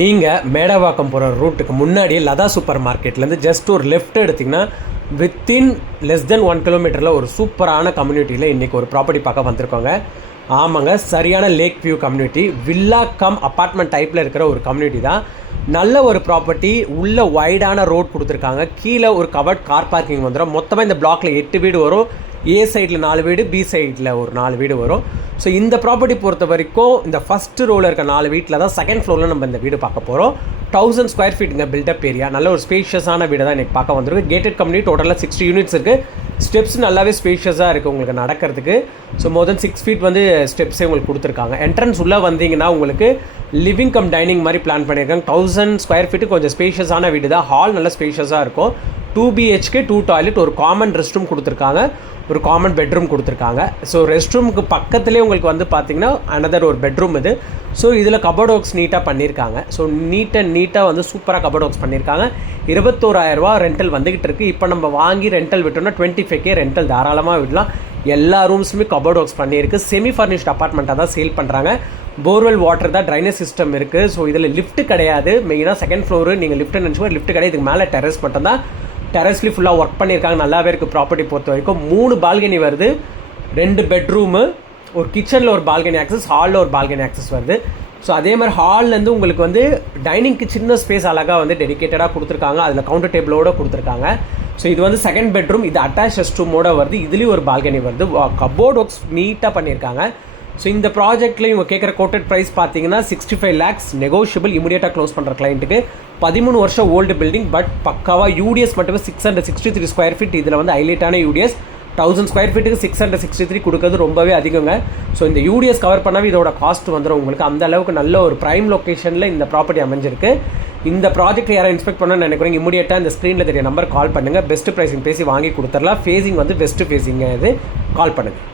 நீங்கள் மேடவாக்கம் போகிற ரூட்டுக்கு முன்னாடியே லதா சூப்பர் மார்க்கெட்லேருந்து ஜஸ்ட் ஒரு லெஃப்ட் எடுத்திங்கன்னா வித்தின் லெஸ் தென் 1 கிலோமீட்டரில் ஒரு சூப்பரான கம்யூனிட்டியில் இன்றைக்கி ஒரு ப்ராப்பர்ட்டி பார்க்க வந்திருக்கோங்க. ஆமாங்க, சரியான lake view community, villa come apartment டைப்பில் இருக்கிற ஒரு கம்யூனிட்டி தான். நல்ல ஒரு ப்ராப்பர்ட்டி, உள்ள வைடான ரோட் கொடுத்துருக்காங்க. கீழே ஒரு கவர்ட் கார் பார்க்கிங் வந்துடும். மொத்தமாக இந்த பிளாக்ல 8 வீடு வரும். ஏ சைடில் 4 வீடு, பி சைடில் ஒரு 4 வீடு வரும். ஸோ இந்த ப்ராப்பர்ட்டி பொறுத்த வரைக்கும் இந்த ஃபஸ்ட்டு ரோவில் இருக்க 4 வீட்டில் தான் செகண்ட் ஃப்ளோரில் நம்ம இந்த வீடு பார்க்க போகிறோம். 1000 ஸ்கொயர் ஃபீட்டுங்க பில்டப் ஏரியா. நல்ல ஒரு ஸ்பேஷியஸான வீடு தான் இன்றைக்கி பார்க்க வந்துருக்கு. கேட்டட் கம்யூனிட்டி, டோட்டலாக 60 யூனிட்ஸ் இருக்குது. ஸ்டெப்ஸ் நல்லாவே ஸ்பேஷியஸாக இருக்குது உங்களுக்கு நடக்கிறதுக்கு. ஸோ மோர் தென் 6 ஃபீட் வந்து ஸ்டெப்ஸே உங்களுக்கு கொடுத்துருக்காங்க. என்ட்ரன்ஸ் உள்ளே வந்தீங்கன்னா உங்களுக்கு லிவிங் கம் டைனிங் மாதிரி பிளான் பண்ணியிருக்காங்க. 1000 ஸ்கொயர் ஃபீட்டு கொஞ்சம் ஸ்பேஷியஸான வீடு தான். ஹால் நல்லா ஸ்பேஷியஸாக இருக்கும். 2 BHK 2 டாய்லெட், ஒரு காமன் ரெஸ்ட் ரூம் கொடுத்துருக்காங்க, ஒரு காமன் பெட்ரூம் கொடுத்துருக்காங்க. ஸோ ரெஸ்ட் ரூமுக்கு பக்கத்துலேயே உங்களுக்கு வந்து பார்த்திங்கன்னா அனதர் ஒரு பெட்ரூம் இது. ஸோ இதில் கபோர்ட் ஒர்க்ஸ் நீட்டாக பண்ணியிருக்காங்க. ஸோ நீட்டாக வந்து சூப்பராக கபோர்ட் ஒர்க்ஸ் பண்ணியிருக்காங்க. 21,000 ரெண்டல் வந்துக்கிட்டு இருக்குது. இப்போ நம்ம வாங்கி ரெண்டல் விட்டோம்னா 25K ரெண்டல் தாராளமாக விடலாம். எல்லா ரூம்ஸுமே கபோர்ட் ஒர்க்ஸ் பண்ணியிருக்கு. செமி ஃபர்னிஷ்ட் அப்பார்ட்மெண்ட்டாக தான் சேல் பண்ணுறாங்க. போர்வெல் வாட்டர் தான், ட்ரைனேஜ் சிஸ்டம் இருக்குது. ஸோ இதில் லிஃப்ட் கிடையாது. மெயினாக செகண்ட் ஃப்ளோரு நீங்கள் லிஃப்ட் நினச்சிக்கோ, லிஃப்ட் கிடையாது. இதுக்கு மேலே டெரஸ் மட்டும் தான். டெரஸ்லி ஃபுல்லாக ஒர்க் பண்ணியிருக்காங்க. நல்லாவே இருக்குது ப்ராப்பர்ட்டி பொறுத்த வரைக்கும். 3 பால்கனி வருது, 2 பெட்ரூமு, ஒரு கிச்சனில் ஒரு பால்கனி ஆக்சஸ், ஹாலில் ஒரு பால்கனி ஆக்சஸ் வருது. ஸோ அதே மாதிரி ஹால்லேருந்து உங்களுக்கு வந்து டைனிங்க்கு சின்ன ஸ்பேஸ் அழகாக வந்து டெடிக்கேட்டடாக கொடுத்துருக்காங்க. அதில் கவுண்டர் டேபிளோடு கொடுத்துருக்காங்க. ஸோ இது வந்து செகண்ட் பெட்ரூம். இது அட்டாச் ரெஸ்ட் ரூமோடு வருது. இதுலேயும் ஒரு பால்கனி வருது. கபோர்ட் ஒர்க்ஸ் நீட்டாக பண்ணியிருக்காங்க. ஸோ இந்த ப்ராஜெக்ட்டில் இவங்க கேட்குற கோட்டட் ப்ரைஸ் பார்த்தீங்கன்னா 65 lakhs, நெகோஷியபிள். இமீடியட்டாக க்ளோஸ் பண்ணுற கிளைண்ட்டுக்கு. 13 வருஷம் ஓல்டு பில்டிங், பட் பக்காவாக யூடிஎஸ் மட்டுமே 663 ஸ்கொயர் ஃபீட். இதில் வந்து ஹைலைட்டான யூடிஎஸ் 1000 ஸ்கொயர் ஃபீட்டுக்கு 663 கொடுக்குறது ரொம்பவே அதிகங்க. ஸோ இந்த யூடிஎஸ் கவர் பண்ணாவே இதோட காஸ்ட் வந்துடும் உங்களுக்கு. அந்த அளவுக்கு நல்ல ஒரு ப்ரைம் லொக்கேஷனில் இந்த ப்ராப்பர்ட்டி அமைஞ்சிருக்கு. இந்த ப்ராஜெக்ட் யாரை இன்ஸ்பெக்ட் பண்ணணும்னு நினைக்கிறீங்க, இமீடியட்டாக இந்த ஸ்க்ரீனில் தெரிய நம்பர் கால் பண்ணுங்கள். பெஸ்ட் ப்ரைஸிங் பேசி வாங்கி கொடுத்துடலாம். ஃபேஸிங் வந்து பெஸ்ட்டு ஃபேஸிங்க, இது கால் பண்ணுங்கள்.